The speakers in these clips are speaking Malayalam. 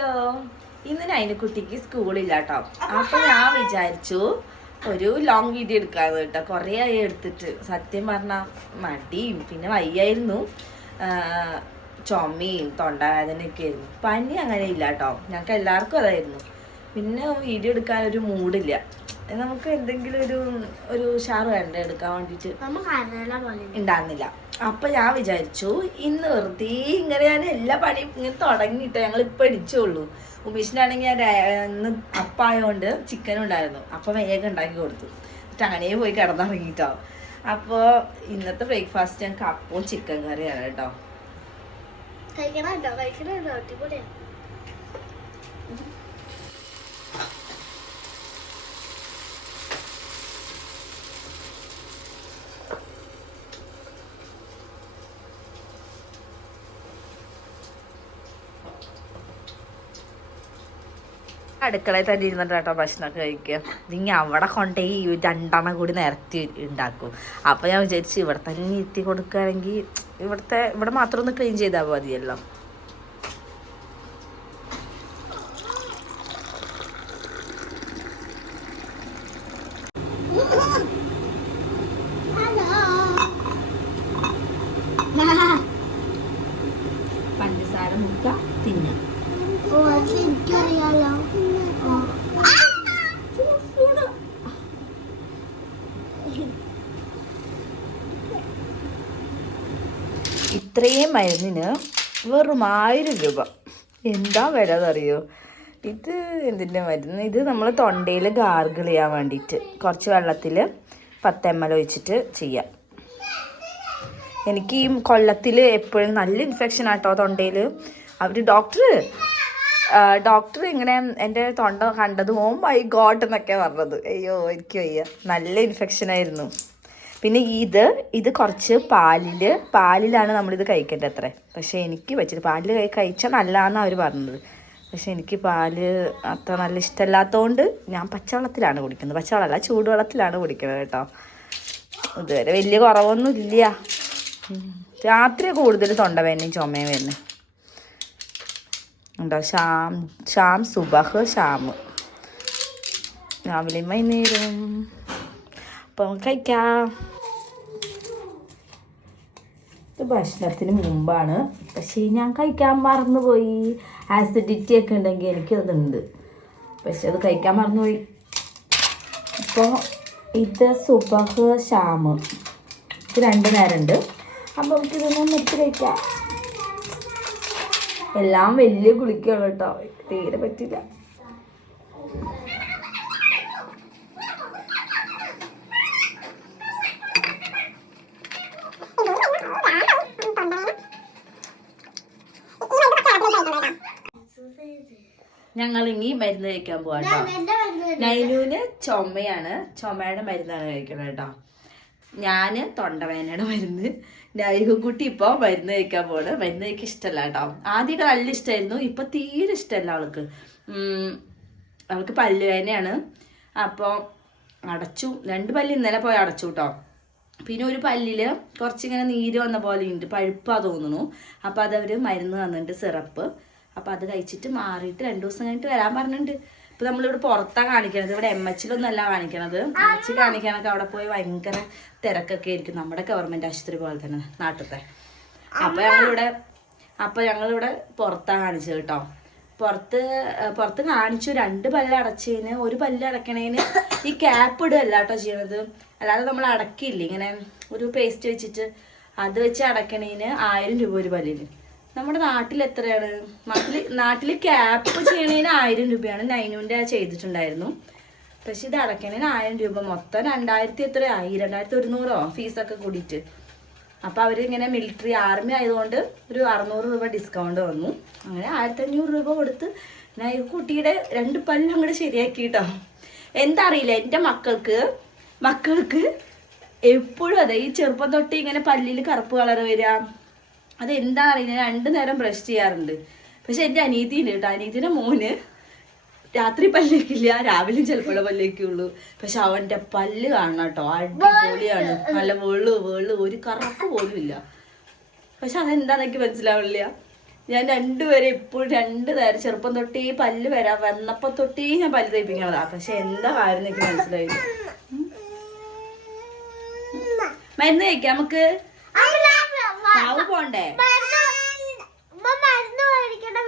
ഹലോ, ഇന്ന് നൈനുക്കുട്ടിക്ക് സ്കൂളില്ല കേട്ടോ. അപ്പൊ ഞാൻ വിചാരിച്ചു ഒരു ലോങ് വീഡിയോ എടുക്കാന്ന് കേട്ടോ. കുറേ ആയി എടുത്തിട്ട്, സത്യം പറഞ്ഞാൽ മടിയും പിന്നെ വയ്യായിരുന്നു, ചുമയും തൊണ്ടവേദനയൊക്കെ ആയിരുന്നു. പനി അങ്ങനെ ഇല്ല കേട്ടോ, ഞങ്ങൾക്ക് എല്ലാവർക്കും അതായിരുന്നു. പിന്നെ വീഡിയോ എടുക്കാൻ ഒരു മൂഡില്ല. നമുക്ക് എന്തെങ്കിലും ഒരു ഉഷാറ് വേണ്ട എടുക്കാൻ വേണ്ടിയിട്ട് ഉണ്ടായിരുന്നില്ല. അപ്പൊ ഞാൻ വിചാരിച്ചു ഇന്ന് വെറുതെ ഇങ്ങനെ ഞാൻ എല്ലാ പണിയും ഇങ്ങനെ തുടങ്ങിയിട്ടോ. ഞങ്ങൾ ഇപ്പൊ അടിച്ചുള്ളൂ. ഉമേഷിനാണെങ്കിൽ ഞാൻ ഇന്ന് അപ്പായോണ്ട് ചിക്കനും ഉണ്ടായിരുന്നു. അപ്പൊ വേഗം ഉണ്ടാക്കി കൊടുത്തു. എന്നിട്ട് അങ്ങനെ പോയി കിടന്നിറങ്ങിട്ടോ. അപ്പോൾ ഇന്നത്തെ ബ്രേക്ക്ഫാസ്റ്റ് ഞങ്ങൾക്ക് അപ്പവും ചിക്കൻ കറിയാണ് കേട്ടോ. അടുക്കളയിൽ തന്നെ ഇരുന്നിട്ട് കേട്ടോ ഭക്ഷണമൊക്കെ കഴിക്കുക. ഇനി അവിടെ കൊണ്ടേ ഈ രണ്ടെണ്ണം കൂടി നിരത്തി ഉണ്ടാക്കും. അപ്പോൾ ഞാൻ വിചാരിച്ചു ഇവിടെ തന്നെ എത്തി കൊടുക്കുകയാണെങ്കിൽ ഇവിടെ മാത്രം ഒന്ന് ക്ലീൻ ചെയ്താൽ മതിയല്ലോ. പഞ്ചസാര മുക്ക തിന്ന ഇത്രയും മരുന്നിന് വെറും 1000 രൂപ. എന്താ വില എന്നറിയോ? ഇത് എന്തിൻ്റെ മരുന്ന്? ഇത് നമ്മൾ തൊണ്ടയിൽ ഗാർഗിൾ ചെയ്യാൻ വേണ്ടിയിട്ട് കുറച്ച് വെള്ളത്തിൽ 10 ml ഒഴിച്ചിട്ട് ചെയ്യാം. എനിക്ക് ഈ കൊല്ലത്തിൽ എപ്പോഴും നല്ല ഇൻഫെക്ഷൻ ആട്ടോ തൊണ്ടയിൽ. അവർ ഡോക്ടർ ഇങ്ങനെ എൻ്റെ തൊണ്ട കണ്ടത് ഓ മൈ ഗോഡ് എന്നൊക്കെ പറഞ്ഞത്. അയ്യോ എനിക്ക് വയ്യ, നല്ല ഇൻഫെക്ഷനായിരുന്നു. പിന്നെ ഇത് കുറച്ച് പാലിലാണ് നമ്മളിത് കഴിക്കേണ്ടത് അത്രേ. പക്ഷേ എനിക്ക് വെച്ചിട്ട് പാലിൽ കഴിച്ചാൽ നല്ലതാണെന്നാണ് അവർ പറഞ്ഞത്. പക്ഷേ എനിക്ക് പാല് അത്ര നല്ല ഇഷ്ടമല്ലാത്തതുകൊണ്ട് ഞാൻ പച്ചവെള്ളത്തിലാണ് കുടിക്കുന്നത്. പച്ചവെള്ളമല്ല, ചൂടുവെള്ളത്തിലാണ് കുടിക്കുന്നത് കേട്ടോ. ഇതുവരെ വലിയ കുറവൊന്നും ഇല്ല. രാത്രി കൂടുതൽ തൊണ്ടവേദനയും ചുമയും വരുന്നത് ഉണ്ടോ. ഷാം സുബഹ് ഷാം, രാവിലെയും വൈകുന്നേരം. അപ്പം കഴിക്കാം. ഇത് ഭക്ഷണത്തിന് മുമ്പാണ്, പക്ഷേ ഞാൻ കഴിക്കാൻ മറന്നുപോയി. ആസിഡിറ്റി ഒക്കെ ഉണ്ടെങ്കിൽ എനിക്കതുണ്ട്, പക്ഷെ അത് കഴിക്കാൻ മറന്നുപോയി. ഇപ്പോൾ ഇത് സുബഹ് ഷാം, ഇത് 2 നേരമുണ്ട്. അപ്പം നമുക്കിതൊന്നും നിർത്തി കഴിക്കാം. എല്ലാം വലിയ ഗുളികയാണ് കേട്ടോ, തീരെ പറ്റില്ല. ഞങ്ങൾ ഇനി മരുന്ന് കഴിക്കാൻ പോവാം കേട്ടോ. നൈനുവിന് ചുമയാണ്, ചുമയുടെ മരുന്നാണ് കഴിക്കണം കേട്ടോ. ഞാൻ തൊണ്ടവേദനയുടെ മരുന്ന്, നൈനുക്കുട്ടി ഇപ്പോൾ മരുന്ന് കഴിക്കാൻ പോണ്. മരുന്ന് കഴിക്കാൻ ഇഷ്ടമല്ല കേട്ടോ. ആദ്യമൊക്കെ നല്ല ഇഷ്ടമായിരുന്നു, ഇപ്പം തീരെ ഇഷ്ടമല്ല അവൾക്ക്. അവൾക്ക് പല്ലുവേദനയാണ്. അപ്പോൾ അടച്ചു, 2 പല്ല് ഇന്നലെ പോയി അടച്ചു കേട്ടോ. പിന്നെ ഒരു പല്ലിൽ കുറച്ചിങ്ങനെ നീര് വന്ന പോലെ ഉണ്ട്, പഴുപ്പാണ് തോന്നുന്നു. അപ്പോൾ അതവർ മരുന്ന് തന്നിട്ടുണ്ട്, സിറപ്പ്. അപ്പോൾ അത് കഴിച്ചിട്ട് മാറിയിട്ട് 2 ദിവസം കഴിഞ്ഞിട്ട് വരാൻ പറഞ്ഞിട്ടുണ്ട്. ഇപ്പോൾ നമ്മളിവിടെ പുറത്താണ് കാണിക്കണത്, ഇവിടെ MH-ലൊന്നുമല്ല കാണിക്കണത്. MH കാണിക്കാനൊക്കെ അവിടെ പോയി ഭയങ്കര തിരക്കൊക്കെ ആയിരിക്കും, നമ്മുടെ ഗവൺമെൻറ് ആശുപത്രി പോലെ തന്നെ നാട്ടിലത്തെ. അപ്പോൾ ഞങ്ങളിവിടെ പുറത്താണ് കാണിച്ചത് കേട്ടോ. പുറത്ത് കാണിച്ചു. 2 പല്ല് അടച്ചതിന്, 1 പല്ല് അടക്കണേന് ഈ ക്യാപ്പ് ഇടുകയല്ല കേട്ടോ ചെയ്യണത്. അല്ലാതെ നമ്മൾ അടക്കില്ലേ ഇങ്ങനെ ഒരു പേസ്റ്റ് വെച്ചിട്ട്, അത് വെച്ച് അടക്കണേന് 1000 രൂപ ഒരു പല്ലിന്. നമ്മുടെ നാട്ടിൽ എത്രയാണ്? നാട്ടിൽ ക്യാപ്പ് ചെയ്യണതിന് 1000 രൂപയാണ്. നൈനുവിൻ്റെ ചെയ്തിട്ടുണ്ടായിരുന്നു. പക്ഷെ ഇത് അടക്കണേന് 1000 രൂപ. മൊത്തം 2000 എത്രയായി, 2100 ഫീസൊക്കെ കൂടിയിട്ട്. അപ്പോൾ അവരിങ്ങനെ മിലിറ്ററി ആർമി ആയതുകൊണ്ട് ഒരു 600 രൂപ ഡിസ്കൗണ്ട് വന്നു. അങ്ങനെ 1500 രൂപ കൊടുത്ത് കുട്ടിയുടെ 2 പല്ല് അങ്ങോട്ട് ശരിയാക്കി കേട്ടോ. എന്താ അറിയില്ല, എൻ്റെ മക്കൾക്ക് എപ്പോഴും അതെ, ഈ ചെറുപ്പം തൊട്ട് ഇങ്ങനെ പല്ലിൽ കറുപ്പ് കളർ വരിക. അതെന്താ അറിയില്ല, 2 നേരം ബ്രഷ് ചെയ്യാറുണ്ട്. പക്ഷെ എൻ്റെ അനിയത്തിയുണ്ട് കേട്ടോ. അനിയത്തിൻ്റെ മോന് രാത്രി പല്ലേക്കില്ല, രാവിലെയും ചിലപ്പോൾ പല്ലേക്കുള്ളൂ. പക്ഷെ അവൻ്റെ പല്ല് കാണണം കേട്ടോ, അടിപൊളിയാണ്. നല്ല വെള്ളു ഒരു കറക്ക് പോലും ഇല്ല. പക്ഷെ അതെന്താണെന്നൊക്കെ മനസ്സിലാവില്ല. ഞാൻ രണ്ടുപേരെ ഇപ്പോഴും 2 നേരം ചെറുപ്പം തൊട്ടേ പല്ല് വന്നപ്പോ തൊട്ടേ ഞാൻ പല്ല് തേപ്പിക്കണതാ. പക്ഷെ എന്താ കാര്യം എനിക്ക് മനസ്സിലായില്ല. മരുന്ന് കഴിക്കാം നമുക്ക്. പോണ്ടേ?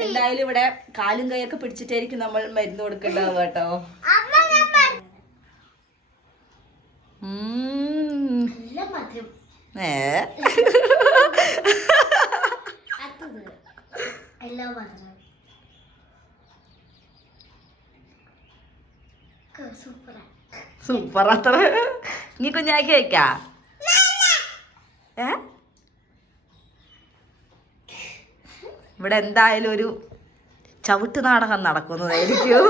എന്തായാലും ഇവിടെ കാലും കൈയൊക്കെ പിടിച്ചിട്ടായിരിക്കും നമ്മൾ മരുന്ന് കൊടുക്കേണ്ടത് കേട്ടോ. സൂപ്പർ അത്ര. നീ കുഞ്ഞാക്കി വെക്കാ. ഇവിടെ എന്തായാലും ഒരു ചവിട്ട് നാടകം നടക്കുന്നതായിരിക്കും.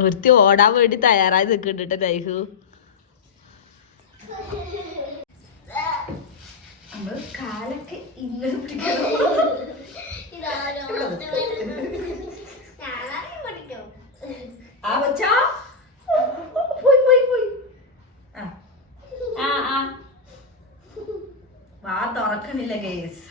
ഒരുത്തി ഓടാൻ വേണ്ടി തയ്യാറായി നിൽക്കുന്നുണ്ട് ലൈഫ്. കാലൊക്കെ ഇങ്ങനെ വാ തുറക്കണില്ല കേസ്.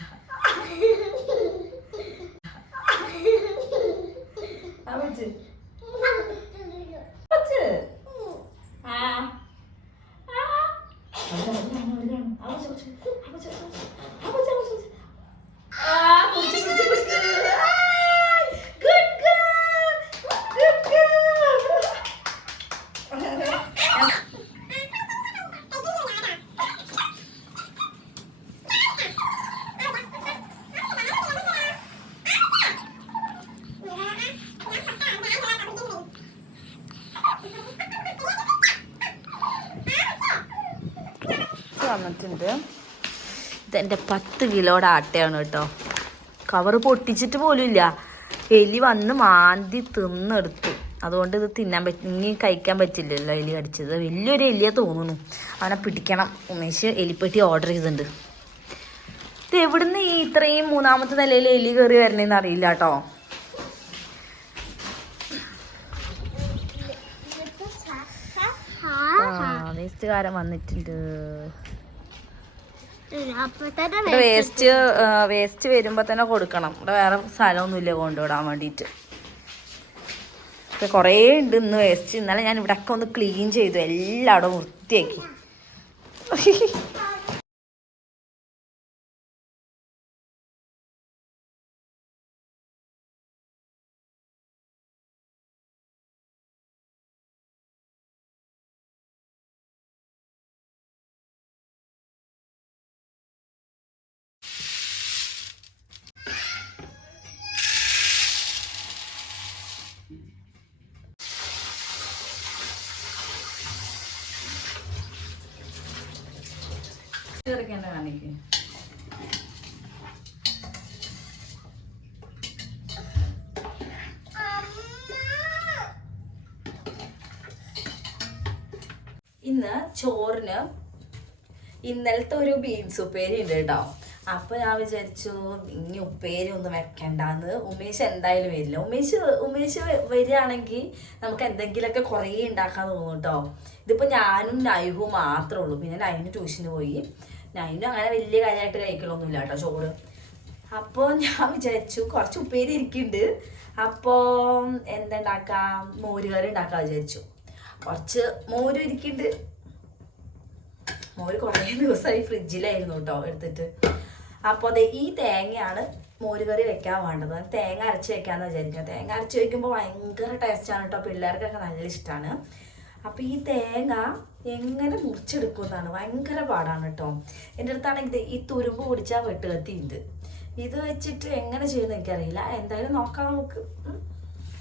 വന്നിട്ടുണ്ട്. ഇതെൻ്റെ 10 കിലോയുടെ ആട്ടയാണ് കേട്ടോ. കവറ് പൊട്ടിച്ചിട്ട് പോലും ഇല്ല. എലി വന്ന് മാന്തി തിന്നെടുത്തു. അതുകൊണ്ട് ഇത് ഇനി കഴിക്കാൻ പറ്റില്ലല്ലോ. എലി കടിച്ചത് വലിയൊരു എലിയെ തോന്നുന്നു. അവനെ പിടിക്കണം. ഉമേഷ് എലിപ്പെട്ടി ഓർഡർ ചെയ്തിട്ടുണ്ട്. ഇത് എവിടുന്ന് ഈ ഇത്രയും 3ാമത്തെ നിലയിൽ എലി കയറി വരണേന്ന് അറിയില്ല കേട്ടോ. വേസ്റ്റുകാരൻ വന്നിട്ടുണ്ട്. വേസ്റ്റ് വരുമ്പോ തന്നെ കൊടുക്കണം. ഇവിടെ വേറെ സ്ഥലമൊന്നുമില്ല കൊണ്ടുവിടാൻ വേണ്ടിയിട്ട്. കുറേ ഉണ്ട് ഇന്ന് വേസ്റ്റ്. ഇന്നലെ ഞാൻ ഇവിടെയൊക്കെ ഒന്ന് ക്ലീൻ ചെയ്തു, എല്ലായിടവും വൃത്തിയാക്കി. കാണിക്ക്. ഇന്ന് ചോറിന് ഇന്നലത്തെ ഒരു ബീൻസ് ഉപ്പേരി ഉണ്ട് കേട്ടോ. അപ്പോൾ ഞാൻ വിചാരിച്ചു ഇനി ഉപ്പേരി ഒന്നും വെക്കണ്ടെന്ന്. ഉമേഷ് എന്തായാലും വരില്ല. ഉമേഷ് വരികയാണെങ്കിൽ നമുക്ക് എന്തെങ്കിലുമൊക്കെ കുറേ ഉണ്ടാക്കാൻ തോന്നും കേട്ടോ. ഇതിപ്പോൾ ഞാനും നൈഹും മാത്രമേ ഉള്ളൂ. പിന്നെ നൈന് ട്യൂഷന് പോയി. നൈനും അങ്ങനെ വലിയ കാര്യമായിട്ട് കഴിക്കലൊന്നുമില്ല കേട്ടോ ചോറ്. അപ്പോൾ ഞാൻ വിചാരിച്ചു കുറച്ച് ഉപ്പേരി ഇരിക്കുന്നുണ്ട്. അപ്പോൾ എന്തുണ്ടാക്കാം, മോരുകറി ഉണ്ടാക്കാൻ വിചാരിച്ചു. കുറച്ച് മോര് ഇരിക്കുന്നുണ്ട്. മോര് കുറേ ദിവസമായി ഫ്രിഡ്ജിലായിരുന്നു കേട്ടോ എടുത്തിട്ട്. അപ്പോൾ അതെ ഈ തേങ്ങയാണ് മോരുകറി വെക്കാൻ വേണ്ടത്. തേങ്ങ അരച്ച് വെക്കാമെന്ന് വിചാരിക്കുന്നത്. തേങ്ങ അരച്ച് വയ്ക്കുമ്പോൾ ഭയങ്കര ടേസ്റ്റാണ് കേട്ടോ. പിള്ളേർക്കൊക്കെ നല്ല ഇഷ്ടമാണ്. അപ്പോൾ ഈ തേങ്ങ എങ്ങനെ മുറിച്ചെടുക്കുമെന്നാണ് ഭയങ്കര പാടാണ് കേട്ടോ. എൻ്റെ അടുത്താണെങ്കിൽ ഈ തുരുമ്പ് പിടിച്ചാൽ വെട്ടുകത്തിയുണ്ട്. ഇത് വെച്ചിട്ട് എങ്ങനെ ചെയ്യുമെന്ന് എനിക്കറിയില്ല. എന്തായാലും നോക്കാം നമുക്ക്.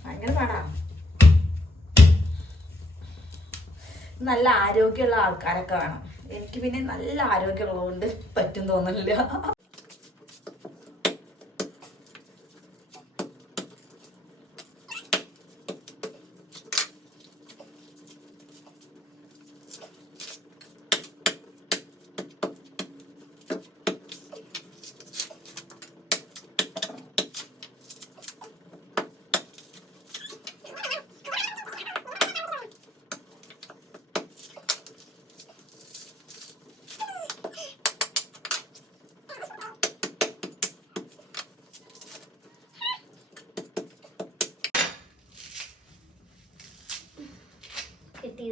ഭയങ്കര പാടാണ്. നല്ല ആരോഗ്യമുള്ള ആൾക്കാരൊക്കെ വേണം. എനിക്ക് പിന്നെ നല്ല ആരോഗ്യമുള്ളതുകൊണ്ട് പറ്റും തോന്നുന്നില്ല.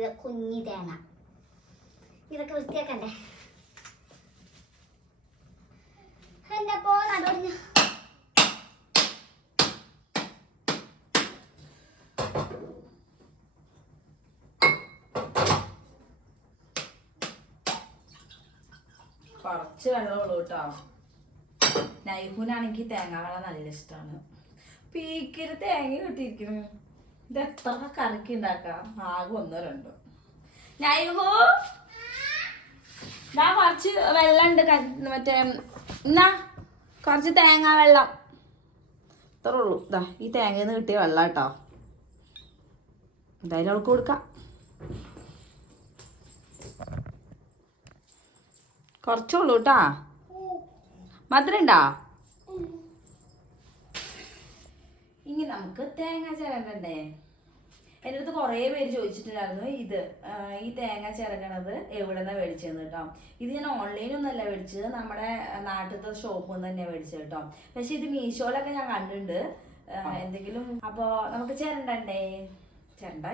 ഇത് കുഞ്ഞി തേങ്ങ. ഇതൊക്കെ വൃത്തിയാക്കണ്ടേ? എൻ്റെ പോ നടന്നു. കുറച്ച് വെള്ളമുള്ളൂ കേട്ടോ. നൈഹുനാണെങ്കിൽ തേങ്ങ വെള്ളം നല്ല ഇഷ്ടമാണ്. പീക്കിന് തേങ്ങ കിട്ടിയിരിക്കുന്നു. ഇത് എത്ര കറിക്ക് ഉണ്ടാക്കാം? ആകെ 1 2. നൈഹു ഇതാ കുറച്ച് വെള്ളം ഉണ്ട്, മറ്റേ എന്നാ കുറച്ച് തേങ്ങ വെള്ളം. ഇത്രേ ഉള്ളൂ. ഇതാ ഈ തേങ്ങയിൽ നിന്ന് കിട്ടിയ വെള്ളം കേട്ടോ. എന്തായാലും അവൾക്ക് കൊടുക്കാം. കുറച്ചുള്ളൂ കേട്ടാ. മധുരം ഉണ്ടോ? ഇനി നമുക്ക് തേങ്ങ ചിരണ്ടേ. എൻ്റെ അടുത്ത് കുറേ പേര് ചോദിച്ചിട്ടുണ്ടായിരുന്നു ഈ തേങ്ങ ചിരകണത് എവിടെ നിന്നാണ് മേടിച്ചതെന്ന് കേട്ടോ. ഇത് ഞാൻ ഓൺലൈനൊന്നല്ല മേടിച്ചത്, നമ്മുടെ നാട്ടിലത്തെ ഷോപ്പിൽ നിന്ന് തന്നെയാണ് മേടിച്ചത് കേട്ടോ. പക്ഷെ ഇത് മീഷോയിലൊക്കെ ഞാൻ കണ്ടിട്ടുണ്ട്. എന്തെങ്കിലും അപ്പോൾ നമുക്ക് ചിരണ്ടേ. ചിരണ്ട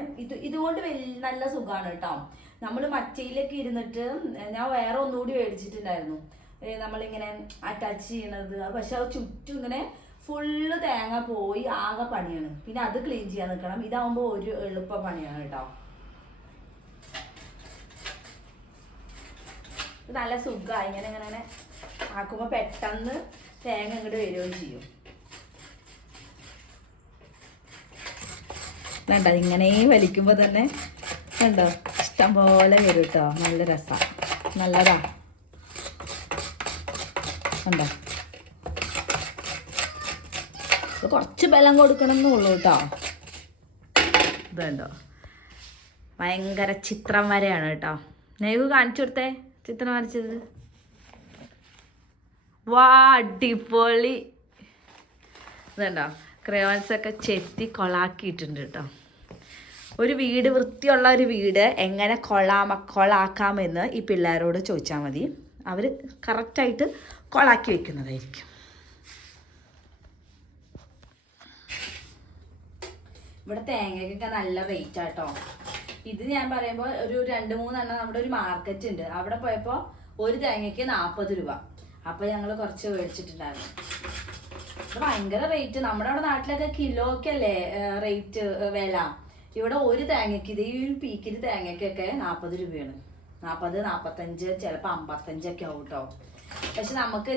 ഇതുകൊണ്ട് നല്ല സുഖമാണ് കേട്ടോ. നമ്മൾ മറ്റയിലൊക്കെ ഇരുന്നിട്ട് ഞാൻ വേറെ ഒന്നുകൂടി മേടിച്ചിട്ടുണ്ടായിരുന്നു, നമ്മളിങ്ങനെ അറ്റാച്ച് ചെയ്യണത്. പക്ഷെ അത് ചുറ്റും ഇങ്ങനെ ഫുള്ള് തേങ്ങ പോയി ആകെ പണിയാണ്. പിന്നെ അത് ക്ലീൻ ചെയ്യാൻ നിൽക്കണം. ഇതാവുമ്പോൾ ഒരു എളുപ്പ പണിയാണ് കേട്ടോ. നല്ല സുഖമായി. ഇങ്ങനെ ആക്കുമ്പോൾ പെട്ടെന്ന് തേങ്ങ ഇങ്ങോട്ട് വരികയും ചെയ്യും. വേണ്ട ഇങ്ങനെ വലിക്കുമ്പോൾ തന്നെ കണ്ടോ ഇഷ്ടം പോലെ വരും കേട്ടോ. നല്ല രസമാണ്, നല്ലതാ. കണ്ടോ കുറച്ച് ബലം കൊടുക്കണം എന്നുള്ളൂ കേട്ടോ. ഇതുണ്ടോ ഭയങ്കര ചിത്രം വരെയാണ് കേട്ടോ. നെയ്വ് കാണിച്ചു കൊടുത്തേ ചിത്രം വരച്ചത്. വാ അടിപൊളി. ഇതുണ്ടോ ക്രയോൺസൊക്കെ ചെത്തി കൊളാക്കിയിട്ടുണ്ട് കേട്ടോ. ഒരു വീട്, വൃത്തിയുള്ള ഒരു വീട് എങ്ങനെ കൊളാക്കാമെന്ന് ഈ പിള്ളേരോട് ചോദിച്ചാൽ മതി. അവർ കറക്റ്റായിട്ട് കൊളാക്കി വെക്കുന്നതായിരിക്കും. ഇവിടെ തേങ്ങയ്ക്കൊക്കെ നല്ല റേറ്റ് ആട്ടോ. ഇത് ഞാൻ പറയുമ്പോൾ ഒരു 2-3 എണ്ണം നമ്മുടെ ഒരു മാർക്കറ്റ് ഉണ്ട്. അവിടെ പോയപ്പോൾ ഒരു തേങ്ങയ്ക്ക് 40 രൂപ. അപ്പോൾ ഞങ്ങൾ കുറച്ച് മേടിച്ചിട്ടുണ്ടായിരുന്നു. ഭയങ്കര റേറ്റ്. നമ്മുടെ അവിടെ നാട്ടിലൊക്കെ കിലോക്കല്ലേ റേറ്റ് വില. ഇവിടെ ഒരു തേങ്ങയ്ക്ക് ഈ ഒരു പീക്കിന് തേങ്ങയ്ക്കൊക്കെ 40 രൂപയാണ്. 40, 45, ചിലപ്പോൾ 55 ആവും കേട്ടോ. പക്ഷെ ഞങ്ങൾക്ക്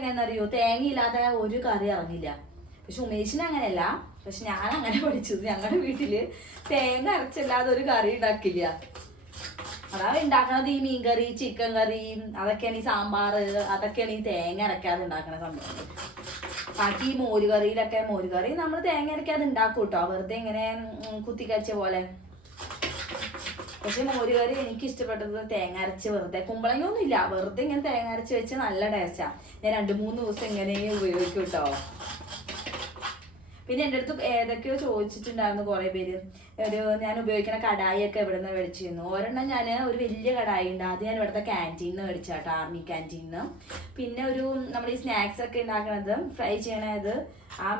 എങ്ങനെയെന്നറിയോ, തേങ്ങ ഇല്ലാതെ ഒരു കറി ഇറങ്ങില്ല. പക്ഷെ ഉമേഷിന് അങ്ങനെയല്ല. പക്ഷെ ഞാൻ അങ്ങനെ പഠിച്ചത്. ഞങ്ങളുടെ വീട്ടില് തേങ്ങ അരച്ചല്ലാതെ ഒരു കറി ഉണ്ടാക്കില്ല. അതാണ് ഉണ്ടാക്കണത്. ഈ മീൻകറി, ചിക്കൻ കറി, അതൊക്കെയാണ് ഈ സാമ്പാർ, അതൊക്കെയാണ് ഈ തേങ്ങ അരക്കാതെ ഉണ്ടാക്കണ സംഭവം. ബാക്കി ഈ മോരുകറി നമ്മൾ തേങ്ങ അരക്കാതെ ഉണ്ടാക്കും കേട്ടോ, വെറുതെ ഇങ്ങനെ കുത്തിക്കച്ച പോലെ. പക്ഷെ മോരുകറി എനിക്ക് ഇഷ്ടപ്പെട്ടത് തേങ്ങ അരച്ച് വെറുതെ, കുമ്പളങ്ങയൊന്നും ഇല്ല, വെറുതെ ഇങ്ങനെ തേങ്ങ അരച്ച് വെച്ച് നല്ല ടേസ്റ്റാ. ഞാൻ 2-3 ദിവസം എങ്ങനെയും ഉപയോഗിക്കും കേട്ടോ. പിന്നെ എൻ്റെ അടുത്ത് ഏതൊക്കെയോ ചോദിച്ചിട്ടുണ്ടായിരുന്നു കുറേ പേര്. ഞാൻ ഉപയോഗിക്കുന്ന കടായിയൊക്കെ എവിടെ നിന്ന് മേടിച്ചിരുന്നു. ഒരെണ്ണം ഞാൻ ഒരു വലിയ കടായി ഉണ്ട്, അത് ഞാൻ ഇവിടുത്തെ ക്യാൻറ്റീനിൽ നിന്ന് മേടിച്ചാട്ടോ, ആർമി ക്യാൻറ്റീനിൽ നിന്ന്. പിന്നെ നമ്മൾ ഈ സ്നാക്സ് ഒക്കെ ഉണ്ടാക്കണത്, ഫ്രൈ ചെയ്യണത്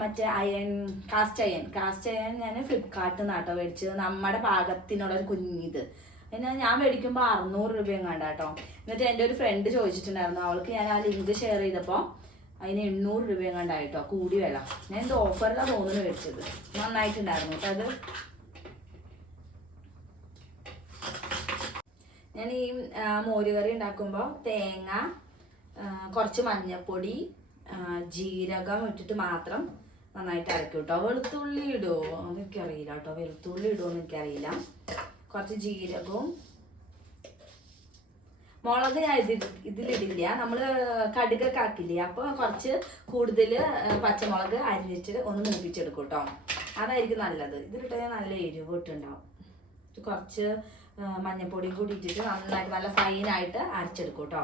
മറ്റേ കാസ്റ്റ് അയൺ ഞാൻ ഫ്ലിപ്കാർട്ടിൽ നിന്നാട്ടോ മേടിച്ചത്. നമ്മുടെ പാകത്തിനുള്ളൊരു കുഞ്ഞിത്. പിന്നെ ഞാൻ മേടിക്കുമ്പോൾ 600 രൂപയും കണ്ടാട്ടോ. എന്നിട്ട് എൻ്റെ ഒരു ഫ്രണ്ട് ചോദിച്ചിട്ടുണ്ടായിരുന്നു, അവൾക്ക് ഞാൻ ആ ലിങ്ക് ഷെയർ ചെയ്തപ്പോൾ അതിന് 800 രൂപയും കണ്ടായിട്ടോ, കൂടി വില. ഞാൻ ഇത് ഓഫറിലാണ് തോന്നുന്നു മേടിച്ചത്. നന്നായിട്ടുണ്ടായിരുന്നു കേട്ടോ അത്. ഞാൻ ഈ മോരുകറി ഉണ്ടാക്കുമ്പോൾ തേങ്ങ, കുറച്ച് മഞ്ഞൾപ്പൊടി, ജീരകം ഇട്ടിട്ട് മാത്രം നന്നായിട്ട് അരക്കും കേട്ടോ. വെളുത്തുള്ളി ഇടുമോ എനിക്കറിയില്ല കേട്ടോ. വെളുത്തുള്ളി ഇടുമോ എന്ന് എനിക്കറിയില്ല. കുറച്ച് ജീരകവും മുളക് ഞാൻ ഇതിലിടില്ല. നമ്മൾ കടുകൊക്കെ ആക്കില്ലേ, അപ്പോൾ കുറച്ച് കൂടുതൽ പച്ചമുളക് അരിഞ്ഞിട്ട് ഒന്ന് മൂപ്പിച്ചെടുക്കും കേട്ടോ. അതായിരിക്കും നല്ലത്. ഇതിലിട്ട് നല്ല എരിവ് ഇട്ടുണ്ടാവും. കുറച്ച് മഞ്ഞൾപ്പൊടിയും കൂടി ഇട്ടിട്ട് നന്നായിട്ട് നല്ല ഫൈനായിട്ട് അരച്ചെടുക്കും കേട്ടോ.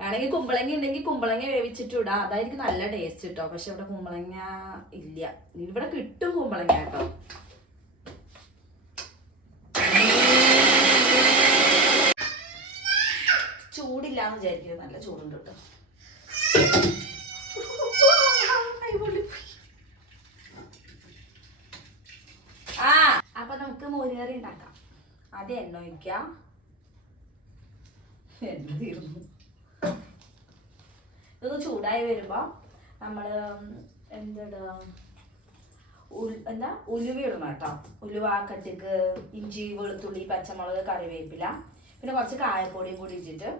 വേണമെങ്കിൽ കുമ്പളങ്ങ ഉണ്ടെങ്കിൽ കുമ്പളങ്ങ വേവിച്ചിട്ട് ഇടാം, അതായിരിക്കും നല്ല ടേസ്റ്റ് കേട്ടോ. പക്ഷെ ഇവിടെ കുമ്പളങ്ങ ഇല്ല. ഇവിടെ കിട്ടും കുമ്പളങ്ങ കേട്ടോ. ചൂടില്ലാന്ന് വിചാരിക്കുന്നത്, നല്ല ചൂടുണ്ട് കേട്ടോ. അപ്പൊ നമുക്ക് മോരുകറി ഉണ്ടാക്കാം. ആദ്യം എണ്ണ ഒഴിക്കാം. എണ്ണ തീർന്നു. ഇതൊന്ന് ചൂടായി വരുമ്പോ നമ്മള് ഉലുവ ഇടണം കേട്ടോ. ഉലുവ, കടുക്, ഇഞ്ചി, വെളുത്തുള്ളി, പച്ചമുളക്, കറിവേപ്പില, പിന്നെ കുറച്ച് കായപ്പൊടിയും കൂടി ഇട്ടിട്ട്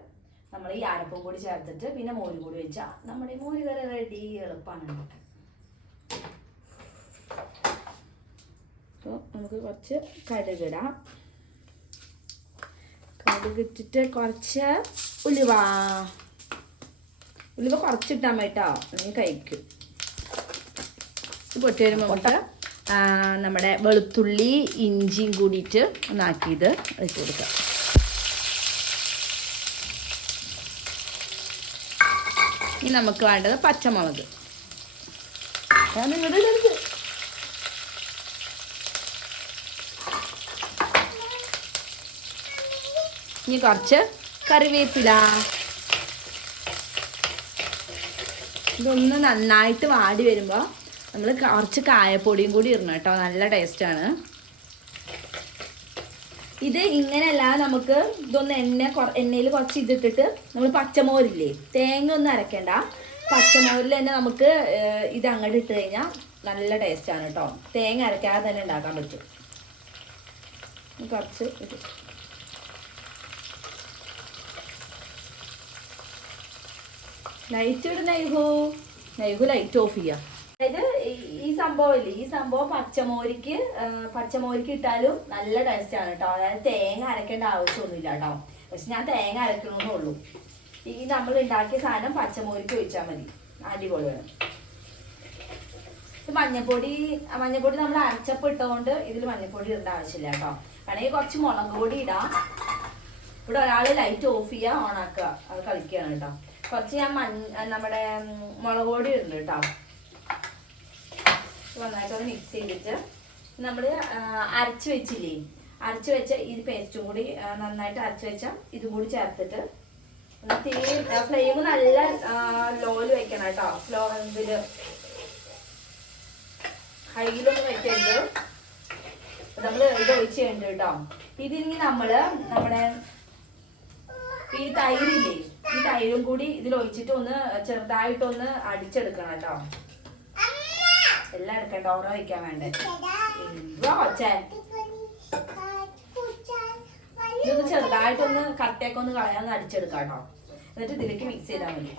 നമ്മൾ ഈ അരപ്പും കൂടി ചേർത്തിട്ട് പിന്നെ മോര് കൂടി വെച്ചാൽ നമ്മുടെ മോര് കറി റെഡി. എളുപ്പമാണ് കേട്ടോ. അപ്പോൾ നമുക്ക് കുറച്ച് കടുകിടാം. കടുകിട്ടിട്ട് കുറച്ച് ഉലുവ കുറച്ചിട്ടാൽ മതി കേട്ടോ, അല്ലെങ്കിൽ കഴിക്കും. പൊട്ടി വരുമ്പോൾ നമ്മുടെ വെളുത്തുള്ളി ഇഞ്ചിയും കൂടിയിട്ട് ഒന്നാക്കിയത് ഇട്ട് കൊടുക്കാം. ഇനി നമുക്ക് വേണ്ടത് പച്ചമുളക്. ഇനി കുറച്ച് കറിവേപ്പില. ഇതൊന്ന് നന്നായിട്ട് വാടി വരുമ്പോൾ നമ്മൾ കുറച്ച് കായപ്പൊടിയും കൂടി ഇടണം കേട്ടോ, നല്ല ടേസ്റ്റാണ് ഇത്. ഇങ്ങനെയല്ലാതെ നമുക്ക് ഇതൊന്ന് എണ്ണയിൽ കുറച്ച് ഇതിട്ടിട്ട് നമ്മൾ പച്ചമോരില്ലേ, തേങ്ങ ഒന്നും അരക്കേണ്ട, പച്ചമോരിൽ തന്നെ നമുക്ക് ഇത് അങ്ങോട്ട് ഇട്ട് കഴിഞ്ഞാൽ നല്ല ടേസ്റ്റാണ് കേട്ടോ. തേങ്ങ അരക്കാതെ തന്നെ ഉണ്ടാക്കാൻ പറ്റും. കുറച്ച് ഇത് ലൈറ്റ് ഇടും. നൈഹു ലൈറ്റ് ഓഫ് ചെയ്യാം. അതായത് ഈ സംഭവം ഇല്ലേ, ഈ സംഭവം പച്ചമോരിക്ക് ഇട്ടാലും നല്ല ടേസ്റ്റാണ് കേട്ടോ. അതായത് തേങ്ങ അരക്കേണ്ട ആവശ്യമൊന്നുമില്ല കേട്ടോ. പക്ഷെ ഞാൻ തേങ്ങ അരക്കണമെന്നേ ഉള്ളൂ. ഈ നമ്മൾ ഉണ്ടാക്കിയ സാധനം പച്ചമോരിക്ക് ഒഴിച്ചാൽ മതി, അടിപൊളിയാണ്. മഞ്ഞപ്പൊടി നമ്മൾ അരച്ചപ്പ് ഇട്ടുകൊണ്ട് ഇതിൽ മഞ്ഞപ്പൊടി ഇടേണ്ട ആവശ്യമില്ല കേട്ടോ. വേണമെങ്കിൽ കുറച്ച് മുളക് പൊടി ഇടാം. ഇവിടെ ഒരാൾ ലൈറ്റ് ഓഫ് ചെയ്യുക, ഓണാക്കുക, അത് കളിക്കുകയാണ് കേട്ടോ. കുറച്ച് ഞാൻ നമ്മുടെ മുളക് പൊടി ഇടുന്നുണ്ട് കേട്ടോ. നന്നായിട്ടൊന്ന് മിക്സ് ചെയ്തിട്ട് നമ്മൾ അരച്ച് വെച്ചില്ലേ, അരച്ച് വെച്ച ഈ പേസ്റ്റും കൂടി നന്നായിട്ട് അരച്ച് വെച്ച ഇതും കൂടി ചേർത്തിട്ട് ഫ്ലെയിം നല്ല ലോയിൽ വെക്കണം കേട്ടോ. ഇതില് ഹൈയിലൊന്നും വെക്കരുത്. നമ്മൾ ഇത് ഒഴിച്ചുണ്ട് കേട്ടോ. ഇതിനി നമ്മുടെ ഈ തൈരില്ലേ, ഈ തൈരും കൂടി ഇതിൽ ഒഴിച്ചിട്ട് ഒന്ന് ചെറുതായിട്ടൊന്ന് അടിച്ചെടുക്കണം കേട്ടോ. എല്ലാം എടുക്കണ്ട, ഓരോ വയ്ക്കാൻ വേണ്ടേ. ഇതൊന്ന് ചെറുതായിട്ടൊന്ന് കട്ടയൊക്കെ കളയാന്ന് അടിച്ചെടുക്കാം കേട്ടോ. എന്നിട്ട് ഇതിലേക്ക് മിക്സ് ചെയ്താൽ മതി.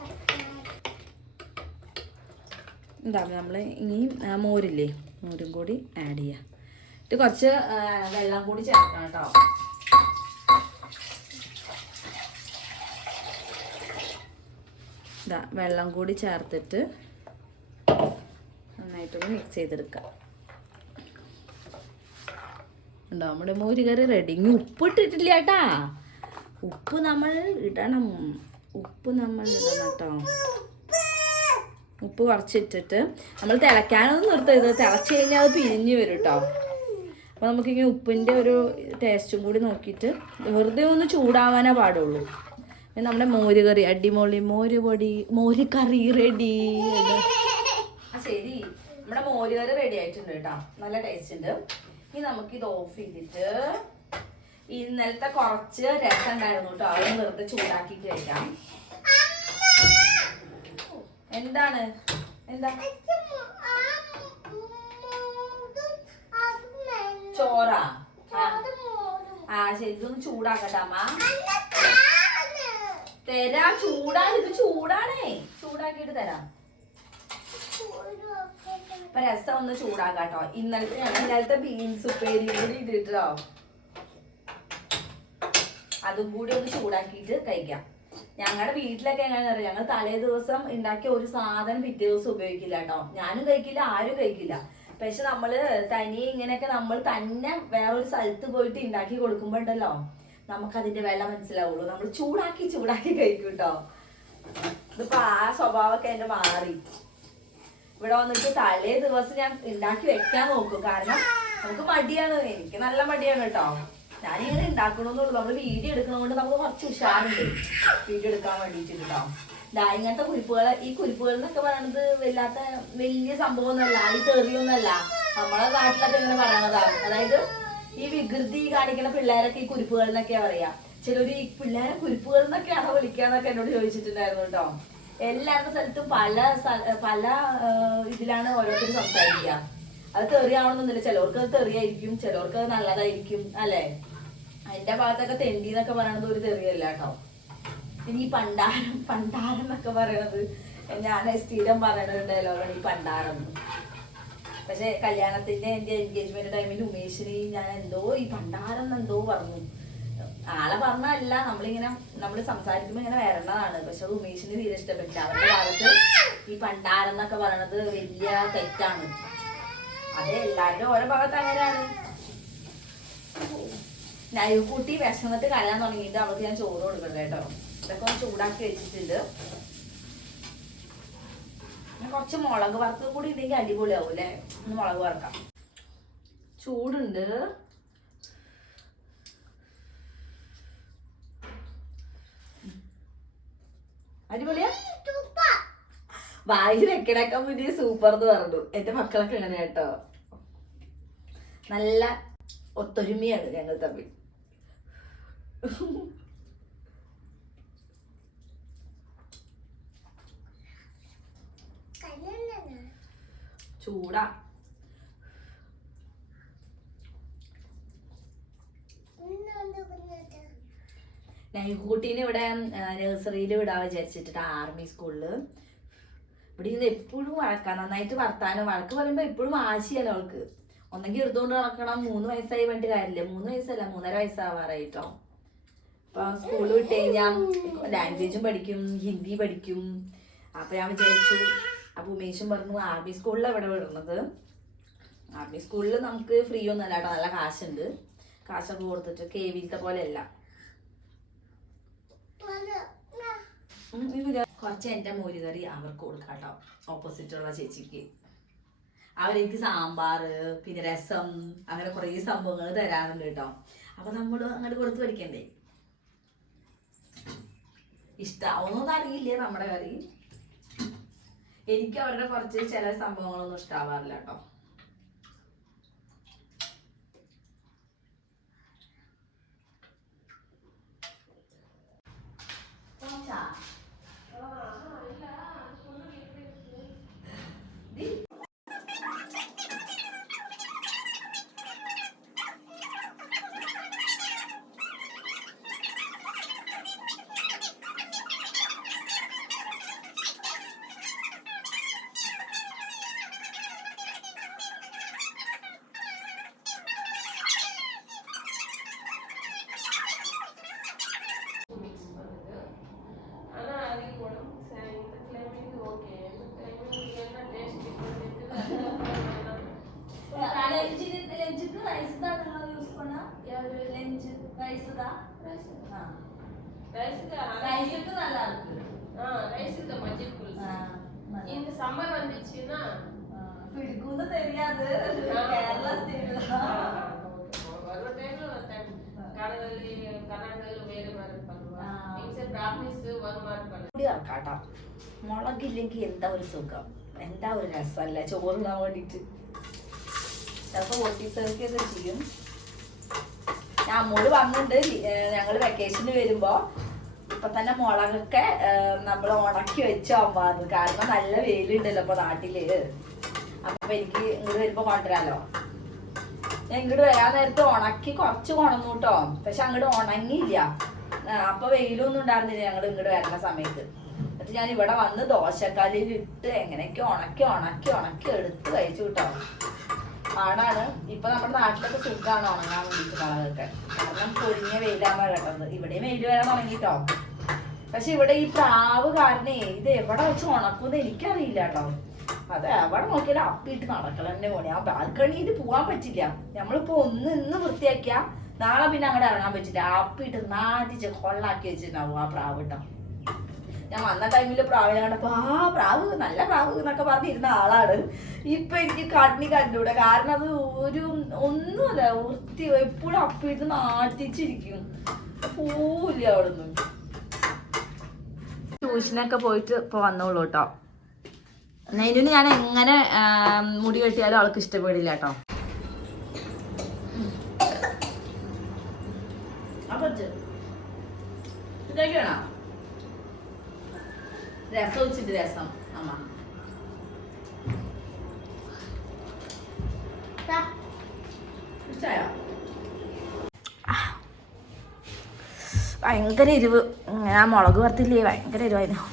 എന്താ നമ്മൾ ഇനി മോരില്ലേ, മോരും കൂടി ആഡ് ചെയ്യാം. ഇത് കുറച്ച് വെള്ളം കൂടി ചേർക്കണം കേട്ടോ. ഇതാ വെള്ളം കൂടി ചേർത്തിട്ട് നന്നായിട്ടൊന്ന് മിക്സ് ചെയ്തെടുക്കാം. ഉണ്ടോ നമ്മുടെ മോര് കറി റെഡി. ഇനി ഉപ്പ് ഇട്ടിട്ടില്ല കേട്ടാ. ഉപ്പ് നമ്മൾ ഇടണം കേട്ടോ. ഉപ്പ് കുറച്ചിട്ടിട്ട് നമ്മൾ തിളയ്ക്കാനൊന്നും നിർത്തരുത്. തിളച്ച് കഴിഞ്ഞാൽ അത് പിരിഞ്ഞ് വരും കേട്ടോ. അപ്പോൾ നമുക്കിങ്ങനെ ഉപ്പിൻ്റെ ഒരു ടേസ്റ്റും കൂടി നോക്കിയിട്ട് വെറുതെ ഒന്ന് ചൂടാവാനേ പാടുള്ളൂ. നമ്മുടെ മോര് കറി അടിപൊളി. മോര് കറി റെഡി. ശരി, നമ്മുടെ മോര് കറി റെഡി ആയിട്ടുണ്ട് കേട്ടോ. നല്ല ടേസ്റ്റ് ഉണ്ട്. ഇനി നമുക്കിത് ഓഫ് ചെയ്തിട്ട് ഇന്നലത്തെ കുറച്ച് രസം ഉണ്ടായിരുന്നു കേട്ടോ, അത് വെറുതെ ചൂടാക്കിയിട്ട് കഴിക്കാം. എന്താ ചോറാ? ശരി, ഇതൊന്ന് ചൂടാക്കട്ടെ അമ്മ. തരാം, ഇത് ചൂടാണേ, ചൂടാക്കിയിട്ട് തരാം. അപ്പൊ രസം ഒന്ന് ചൂടാക്കാട്ടോ. ഇന്നലത്തെ ബീൻസ് ഉപ്പേരി കൂടി ഇട്ടിട്ടോ, അതും കൂടി ഒന്ന് ചൂടാക്കിയിട്ട് കഴിക്കാം. ഞങ്ങളുടെ വീട്ടിലൊക്കെ എങ്ങനെയാണെന്ന് അറിയാം, ഞങ്ങൾ തലേ ദിവസം ഉണ്ടാക്കിയ ഒരു സാധനം പിറ്റേ ദിവസം ഉപയോഗിക്കില്ല കേട്ടോ. ഞാനും കഴിക്കില്ല, ആരും കഴിക്കില്ല. പക്ഷെ നമ്മള് തനിയെ ഇങ്ങനെയൊക്കെ നമ്മൾ തന്നെ വേറൊരു സ്ഥലത്ത് പോയിട്ട് ഉണ്ടാക്കി കൊടുക്കുമ്പോ ഉണ്ടല്ലോ, നമുക്കതിന്റെ വില മനസ്സിലാവുള്ളൂ. നമ്മൾ ചൂടാക്കി കഴിക്കും കേട്ടോ. ഇതിപ്പോ ആ സ്വഭാവമൊക്കെ എന്റെ മാറി. ഇവിടെ വന്നിട്ട് തലേ ദിവസം ഞാൻ ഉണ്ടാക്കി വെക്കാൻ നോക്കും. കാരണം നമുക്ക് മടിയാണ്, എനിക്ക് നല്ല മടിയാണ് കേട്ടോ. ഞാനിങ്ങനെ ഉണ്ടാക്കണമെന്നുള്ളൂ. നമ്മള് വീഡിയോ എടുക്കണോണ്ട് നമുക്ക് കുറച്ച് ഉഷാറുണ്ട് വീഡിയോ എടുക്കാൻ വേണ്ടിയിട്ട് കേട്ടോ. ഇങ്ങനത്തെ ഈ കുരിപ്പുകൾ എന്നൊക്കെ പറയണത് വലിയ സംഭവമൊന്നുമല്ല, ഈ തെറിയൊന്നുമല്ല. നമ്മളെ നാട്ടിലൊക്കെ ഇങ്ങനെ പറയണതാണ്. അതായത് ഈ വികൃതി കാണിക്കുന്ന പിള്ളേരൊക്കെ ഈ കുരിപ്പുകൾ എന്നൊക്കെയാ പറയാ. ചിലർ ഈ പിള്ളേരെ കുരിപ്പുകൾ എന്നൊക്കെയാണോ വിളിക്കാന്നൊക്കെ എന്നോട് ചോദിച്ചിട്ടുണ്ടായിരുന്നു കേട്ടോ. എല്ലാവരുടെ സ്ഥലത്തും പല ഇതിലാണ് ഓരോരുത്തർ സംസാരിക്കുക. അത് തെറിയാവണമെന്നില്ല, ചിലവർക്ക് അത് തെറിയായിരിക്കും, ചിലവർക്ക് അത് നല്ലതായിരിക്കും അല്ലേ. എന്റെ ഭാഗത്തൊക്കെ തെണ്ടി എന്നൊക്കെ പറയണത് ഒരു തെറിയല്ല കേട്ടോ. പിന്നെ ഈ പണ്ടാരം എന്നൊക്കെ പറയണത് ഞാൻ സ്ഥിരം പറയണ ഒരു ഡയലോഗാണ് ഈ പണ്ടാരം. പക്ഷെ കല്യാണത്തിന്റെ എന്റെ എൻഗേജ്മെന്റ് ടൈമിൽ ഉമേഷിന് ഞാൻ ഈ പണ്ടാരം എന്തോ പറഞ്ഞു. ആളെ പറഞ്ഞല്ല, നമ്മള് സംസാരിക്കുമ്പോ ഇങ്ങനെ വരണതാണ്. പക്ഷെ അത് ഉമേഷിന് തീരെ ഇഷ്ടപ്പെട്ടില്ല. അവരുടെ ഭാഗത്ത് ഈ പണ്ടാരം എന്നൊക്കെ പറയണത് വലിയ തെറ്റാണ്. അതെ, എല്ലാവരും ഓരോ ഭാഗത്ത് അങ്ങനെയാണ്. നൈവൂട്ടി വിഷമത്ത് കലയാൻ തുടങ്ങിയിട്ട് അവൾക്ക് ഞാൻ ചോറ് കൊടുക്കണ്ട കേട്ടോ. ഇതൊക്കെ ഒന്ന് ചൂടാക്കി വെച്ചിട്ടുണ്ട്. കുറച്ച് മുളക് വറുത്ത് കൂടി ഉണ്ടെങ്കിൽ അടിപൊളിയാവും അല്ലേ. ഒന്ന് മുളക് വറുക്കാം. ചൂടുണ്ട്. അടിപൊളിയാ. വായിൽ വെക്കണൊക്കെ മുന്നേ സൂപ്പർ എന്ന് പറഞ്ഞു. എന്റെ മക്കളൊക്കെ ഇങ്ങനെ കേട്ടോ. നല്ല ഒത്തൊരുമയാണ് ഞങ്ങൾ തമ്മിൽ. ചൂടാ. നൈഹൂട്ടീനെ ഇവിടെ നഴ്സറിയിൽ വിടാൻ വിചാരിച്ചിട്ട് ആർമി സ്കൂളില്. ഇവിടെ ഇന്ന് എപ്പോഴും വഴക്കാം. നന്നായിട്ട് വർത്താനം. വഴക്ക് പറയുമ്പോ എപ്പോഴും വാശിയാണ് അവൾക്ക്. ഒന്നെങ്കിൽ എടുത്തുകൊണ്ട് നടക്കണം. 3 വയസ്സായി വേണ്ടി കാര്യമില്ല. 3 വയസ്സല്ല, 3.5 വയസ്സാവാറായിട്ടോ. അപ്പൊ സ്കൂളിൽ വിട്ട് കഴിഞ്ഞാൽ ലാംഗ്വേജും പഠിക്കും, ഹിന്ദി പഠിക്കും. അപ്പൊ ഞാൻ വിചാരിച്ചു, അപ്പൊ ഉമേഷും പറഞ്ഞു ആർമി സ്കൂളിലാണ് ഇവിടെ വിടുന്നത്. ആർമി സ്കൂളിൽ നമുക്ക് ഫ്രീ ഒന്നും അല്ല കേട്ടോ, നല്ല കാശുണ്ട്. കാശൊക്കെ കൊടുത്തിട്ട് KVത്തെ പോലെ അല്ല. കുറച്ച് എൻ്റെ മോരുകറി അവർക്ക് കൊടുക്കാം കേട്ടോ, ഓപ്പോസിറ്റുള്ള ചേച്ചിക്ക്. അവരെനിക്ക് സാമ്പാർ, പിന്നെ രസം, അങ്ങനെ കുറേ സംഭവങ്ങൾ തരാറുണ്ട് കേട്ടോ. അപ്പൊ നമ്മൾ അങ്ങോട്ട് കൊടുത്ത് പഠിക്കണ്ടേ. ഇഷ്ടാവൊന്നും അറിയില്ലേ നമ്മുടെ കറി. എനിക്ക് അവരുടെ കുറച്ച് ചില സംഭവങ്ങളൊന്നും ഇഷ്ടാവാറില്ല കേട്ടോ. இந்த சம்மர் வந்துச்சுன்னா பிடிக்கும்னு தெரியாது கேரளா ஸ்டைல் ஒரு டைம்ல ஒரு டைம் கர்நாடகல வேற மாதிரி பண்ணுவாங்க. இங்க பிராமிஸ் ஒரு மாதிரி பண்ணுவாங்க. കാട്ടാ മുളകില്ലെങ്കിൽ എന്താ ഒരു സുഖം, എന്താ ഒരു രസമല്ല ചോറിനാൻ വേണ്ടിട്ട്. ചിലപ്പോ പൊട്ടിത്തെറിക്കൊക്കെ ചെയ്യും. ഞാൻ അമ്മോട് പറഞ്ഞിട്ടുണ്ട് ഞങ്ങള് വെക്കേഷന് വരുമ്പോ ഇപ്പൊ തന്നെ മുളകൊക്കെ നമ്മൾ ഉണക്കി വെച്ചോമ്പാന്ന്. കാരണം നല്ല വെയിലുണ്ടല്ലോ ഇപ്പൊ നാട്ടില്. അപ്പൊ എനിക്ക് ഇങ്ങോട്ട് വരുമ്പോ കൊണ്ടുവരാലോ. ഞാൻ ഇങ്ങോട്ട് വരാൻ നേരത്ത് ഉണക്കി കുറച്ച് കൊണന്നു കേട്ടോ. പക്ഷെ അങ്ങോട്ട് ഉണങ്ങിയില്ല. അപ്പൊ വെയിലൊന്നും ഉണ്ടായിരുന്നില്ല ഞങ്ങൾ ഇങ്ങോട്ട് വരുന്ന സമയത്ത്. എന്നിട്ട് ഞാൻ ഇവിടെ വന്ന് ദോശക്കല്ലിൽ ഇട്ട് എങ്ങനെയൊക്കെ ഉണക്കി ഉണക്കി ഉണക്കി എടുത്ത് കഴിച്ചു കേട്ടോ. പാടാണ്. ഇപ്പൊ നമ്മുടെ നാട്ടിലൊക്കെ സുഖമാണ് ഉണങ്ങാൻ വേണ്ടിട്ട് മുളകൊക്കെ. കാരണം പൊരിഞ്ഞ വെയിലാകുമ്പോ കേട്ടത്. ഇവിടെയും വെയിൽ വരാൻ തുടങ്ങിട്ടോ. പക്ഷെ ഇവിടെ ഈ പ്രാവ് കാരണേ ഇത് എവിടെ വെച്ച് ഉണക്കുമെന്ന് എനിക്കറിയില്ല കേട്ടോ. അത് എവിടെ നോക്കിയാലും അപ്പിട്ട് നടക്കൽ തന്നെ പോണി. ആ ബാൽക്കണിയിൽ പോവാൻ പറ്റില്ല. നമ്മളിപ്പോ ഇന്ന് വൃത്തിയാക്കിയാ നാളെ പിന്നെ അങ്ങോട്ട് ഇറങ്ങാൻ പറ്റില്ല. അപ്പിട്ട് നാട്ടിച്ച് കൊള്ളാക്കി വെച്ചിട്ടുണ്ടാവും ആ പ്രാവ് കേട്ടോ. ഞാൻ വന്ന ടൈമില് പ്രാവിനെ കണ്ടപ്പോ പ്രാവ് നല്ല പ്രാവ് എന്നൊക്കെ പറഞ്ഞിരുന്ന ആളാണ്. ഇപ്പൊ എനിക്ക് കണ്ടൂടെ. കാരണം അത് ഒന്നുമല്ല, വൃത്തി എപ്പോഴും അപ്പിട്ട് നാട്ടിച്ചിരിക്കും. പോവില്ല അവിടുന്ന്. ട്യൂഷനൊക്കെ പോയിട്ട് ഇപ്പൊ വന്നോളൂ കേട്ടോ. നൈനുവിന് ഞാൻ എങ്ങനെ മുടി കെട്ടിയാലും അവൾക്ക് ഇഷ്ടപ്പെടില്ല കേട്ടോ. ഇതൊക്കെയാണോ രസം വെച്ചിട്ട് രസം അമ്മ ഇഷ്ടമായോ? ഭയങ്കര എരിവ്. ആ മുളക് വറുത്തില്ലേ ഭയങ്കര എരിവായിരുന്നു.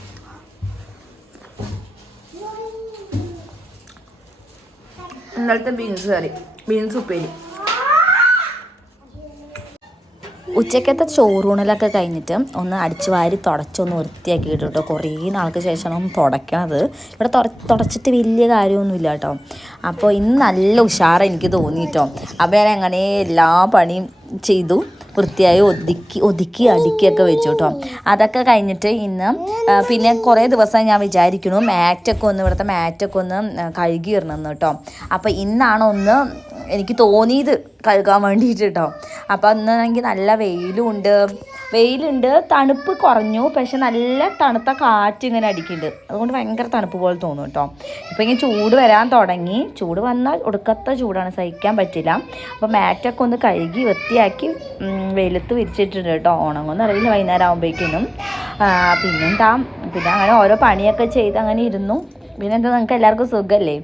ഇന്നലത്തെ ബീൻസ് കറി, ബീൻസ് ഉപ്പേരി. ഉച്ചക്കത്തെ ചോറൂണലൊക്കെ കഴിഞ്ഞിട്ട് ഒന്ന് അടിച്ചു വാരി തുടച്ചൊന്ന് വൃത്തിയാക്കിയിട്ട് കേട്ടോ. കുറേ നാൾക്ക് ശേഷമാണ് ഒന്ന് തുടയ്ക്കണത്. ഇവിടെ തുടച്ചിട്ട് വലിയ കാര്യമൊന്നുമില്ല കേട്ടോ. അപ്പോൾ ഇന്ന് നല്ല ഉഷാറ് എനിക്ക് തോന്നിയിട്ടോ. അപ്പോൾ ഞാൻ അങ്ങനെ എല്ലാ പണിയും ചെയ്തു വൃത്തിയായി ഒതുക്കി അടുക്കിയൊക്കെ വെച്ചു കേട്ടോ. അതൊക്കെ കഴിഞ്ഞിട്ട് ഇന്ന് പിന്നെ കുറേ ദിവസം ഞാൻ വിചാരിക്കുന്നു ഇവിടുത്തെ മാറ്റൊക്കെ ഒന്ന് കഴുകി ഇടണം കേട്ടോ. അപ്പോൾ ഇന്നാണ് ഒന്ന് എനിക്ക് തോന്നിയത് കഴുകാൻ വേണ്ടിയിട്ട് കേട്ടോ. അപ്പോൾ അന്നാണെങ്കിൽ നല്ല വെയിലുണ്ട്, തണുപ്പ് കുറഞ്ഞു, പക്ഷെ നല്ല തണുത്ത കാറ്റ് ഇങ്ങനെ അടിക്കുന്നുണ്ട്. അതുകൊണ്ട് ഭയങ്കര തണുപ്പ് പോലെ തോന്നും കേട്ടോ. ഇപ്പോൾ ഇങ്ങനെ ചൂട് വരാൻ തുടങ്ങി. ചൂട് വന്നാൽ ഒടുക്കത്തെ ചൂടാണ്, സഹിക്കാൻ പറ്റില്ല. അപ്പോൾ മാറ്റൊക്കെ ഒന്ന് കഴുകി വൃത്തിയാക്കി വെയിലത്ത് വിരിച്ചിട്ടുണ്ട് കേട്ടോ. ഉണങ്ങുമെന്ന് അറിയില്ല വൈകുന്നേരം ആകുമ്പോഴേക്കും. പിന്നെ അങ്ങനെ ഓരോ പണിയൊക്കെ ചെയ്ത് അങ്ങനെ ഇരുന്നു. പിന്നെ എന്താ നിങ്ങൾക്ക് എല്ലാവർക്കും സുഖമല്ലേ?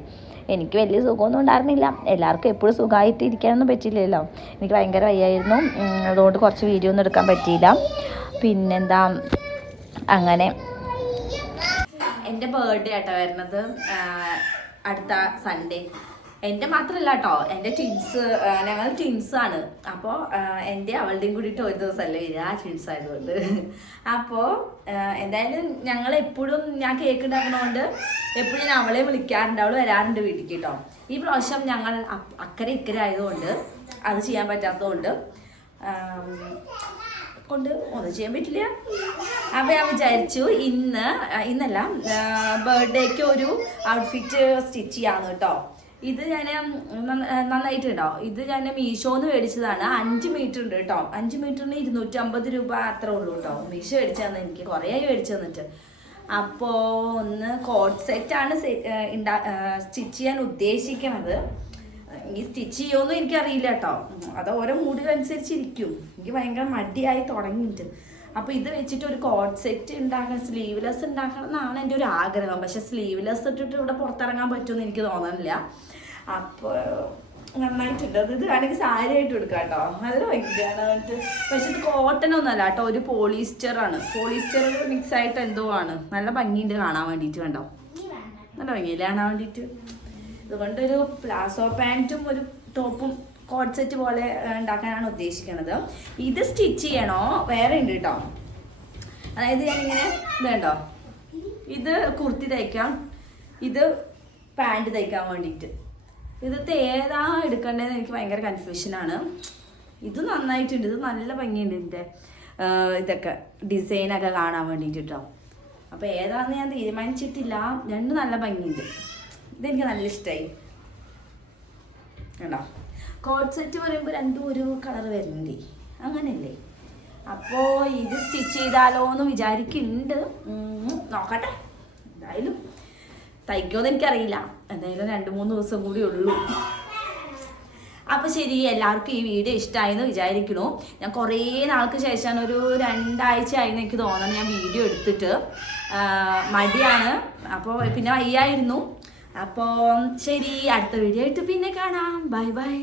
എനിക്ക് വലിയ സുഖമൊന്നും ഉണ്ടായിരുന്നില്ല. എല്ലാവർക്കും എപ്പോഴും സുഖമായിട്ട് ഇരിക്കാനൊന്നും പറ്റില്ലല്ലോ. എനിക്ക് ഭയങ്കര വയ്യായിരുന്നു. അതുകൊണ്ട് കുറച്ച് വീഡിയോ ഒന്നും എടുക്കാൻ പറ്റിയില്ല. പിന്നെന്താ അങ്ങനെ എൻ്റെ ബർത്ത്ഡേ ആട്ടോ വരുന്നത് അടുത്ത സൺഡേ. എൻ്റെ മാത്രമല്ല കേട്ടോ, എൻ്റെ ട്വിൻസ്, ഞങ്ങൾ ട്വിൻസാണ്. അപ്പോൾ എൻ്റെ അവളുടെയും കൂടിയിട്ട് ഒരു ദിവസമല്ലേ വരിക, ട്വിൻസ് ആയതുകൊണ്ട്. അപ്പോൾ എന്തായാലും ഞങ്ങൾ എപ്പോഴും ഞാൻ കേക്ക് ഉണ്ടാക്കുന്നതുകൊണ്ട് എപ്പോഴും ഞാൻ അവളെ വിളിക്കാറുണ്ട്, അവൾ വരാറുണ്ട് വീട്ടിലേക്ക് കേട്ടോ. ഈ പ്രാവശ്യം ഞങ്ങൾ അക്കരെ ഇക്കരെ ആയതുകൊണ്ട് അത് ചെയ്യാൻ പറ്റാത്തതുകൊണ്ട് ഒന്നും ചെയ്യാൻ പറ്റില്ല. അപ്പോൾ ഞാൻ വിചാരിച്ചു ഇന്നല്ല ബർത്ത്ഡേക്ക് ഒരു ഔട്ട്ഫിറ്റ് സ്റ്റിച്ച് ചെയ്യാമെന്ന് കേട്ടോ. ഇത് ഞാൻ നന്നായിട്ടുണ്ടോ, ഇത് ഞാൻ മീഷോന്ന് മേടിച്ചതാണ്. 5 മീറ്റർ ഉണ്ട് കേട്ടോ. 5 മീറ്ററിന് 250 രൂപ അത്രേ ഉള്ളൂ കേട്ടോ. മീഷോ മേടിച്ചു തന്നെ, എനിക്ക് കുറേ മേടിച്ചു തന്നിട്ട്. അപ്പോൾ ഒന്ന് കോട്ട് സെറ്റാണ് സ്റ്റിച്ച് ചെയ്യാൻ ഉദ്ദേശിക്കണത്. ഈ സ്റ്റിച്ച് ചെയ്യുമെന്നും എനിക്കറിയില്ല കേട്ടോ. അത് ഓരോ മൂഡിനനുസരിച്ചിരിക്കും. എനിക്ക് ഭയങ്കര മടിയായി തുടങ്ങിയിട്ട്. അപ്പോൾ ഇത് വെച്ചിട്ട് ഒരു കോട്ട് സെറ്റ് ഉണ്ടാക്കണം, സ്ലീവ്ലെസ് ഉണ്ടാക്കണം എന്നാണ് എൻ്റെ ഒരു ആഗ്രഹം. പക്ഷെ സ്ലീവ്ലെസ് ഇട്ടിട്ട് ഇവിടെ പുറത്തിറങ്ങാൻ പറ്റുമെന്ന് എനിക്ക് തോന്നുന്നില്ല. അപ്പോൾ നന്നായിട്ടുണ്ട്. ഇത് വേണമെങ്കിൽ സാരി ആയിട്ട് എടുക്കാം കേട്ടോ. നല്ല ഭയങ്കരമായിട്ട്. പക്ഷെ ഇത് കോട്ടനൊന്നുമല്ല കേട്ടോ, ഒരു പോളിസ്റ്ററാണ്. പോളിസ്റ്റർ മിക്സ് ആയിട്ട് എന്തോ ആണ്. നല്ല ഭംഗിയുണ്ട് കാണാൻ വേണ്ടിയിട്ട്. കണ്ടോ, നല്ല ഭംഗിയില്ല കാണാൻ വേണ്ടിയിട്ട്. ഇതുകൊണ്ടൊരു പ്ലാസോ പാൻറ്റും ഒരു ടോപ്പും കോട്ട് സെറ്റ് പോലെ ഉണ്ടാക്കാനാണ് ഉദ്ദേശിക്കുന്നത്. ഇത് സ്റ്റിച്ച് ചെയ്യണോ വേറെ ഉണ്ട് കേട്ടോ. അതായത് ഞാനിങ്ങനെ ഇത് കണ്ടോ, ഇത് കുർത്തി തയ്ക്കാം, ഇത് പാൻറ്റ് തയ്ക്കാൻ വേണ്ടിയിട്ട്. ഇതിട്ട് ഏതാ എടുക്കേണ്ടതെന്ന് എനിക്ക് ഭയങ്കര കൺഫ്യൂഷനാണ്. ഇത് നന്നായിട്ടുണ്ട്, ഇത് നല്ല ഭംഗിയുണ്ട് ഇതിൻ്റെ ഇതൊക്കെ ഡിസൈനൊക്കെ കാണാൻ വേണ്ടിയിട്ട് കേട്ടോ. അപ്പോൾ ഏതാണെന്ന് ഞാൻ തീരുമാനിച്ചിട്ടില്ല. രണ്ടും നല്ല ഭംഗിയുണ്ട്. ഇതെനിക്ക് നല്ല ഇഷ്ടമായി കേട്ടോ. കോട്ട് സെറ്റ് പറയുമ്പോൾ രണ്ടും ഒരു കളർ വരുന്നുണ്ട്, അങ്ങനെയല്ലേ. അപ്പോൾ ഇത് സ്റ്റിച്ച് ചെയ്താലോ എന്ന് വിചാരിക്കുന്നുണ്ട്. നോക്കട്ടെ, എന്തായാലും തയ്ക്കുമെന്ന് എനിക്കറിയില്ല. എന്തായാലും 2-3 ദിവസം കൂടി ഉള്ളൂ. അപ്പോൾ ശരി, എല്ലാവർക്കും ഈ വീഡിയോ ഇഷ്ടമായെന്ന് വിചാരിക്കണു. ഞാൻ കുറേ നാൾക്ക് ശേഷമാണ്, ഒരു 2 ആഴ്ച ആയെന്ന് എനിക്ക് തോന്നുന്നു ഞാൻ വീഡിയോ എടുത്തിട്ട്. മടിയാണ്, അപ്പോൾ പിന്നെ വയ്യായിരുന്നു. അപ്പോൾ ശരി, അടുത്ത വീഡിയോ ആയിട്ട് പിന്നെ കാണാം. Bye bye.